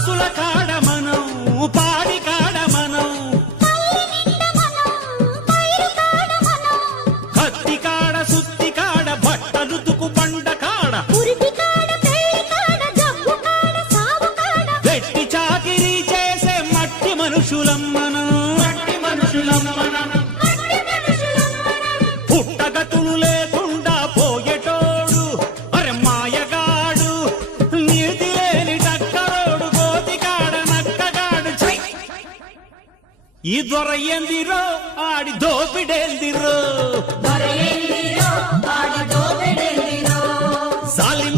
పసుల కాడ మనం పాడి కాడ మనం కత్తి కాడ సుత్తి కాడ బట్టలు తుకు బండ కాడ వెట్టి చాకిరీ చేసే మట్టి మనుషులం మనం పుట్టగతులు లేకుండా పోయేటోడు అరే మాయగాడు నీతి లేని టక్కరోడు గోతికాడ నక్కగాడు ఈ దొర ఎందిరో ఆడి దోపిడేందిరో సాలిం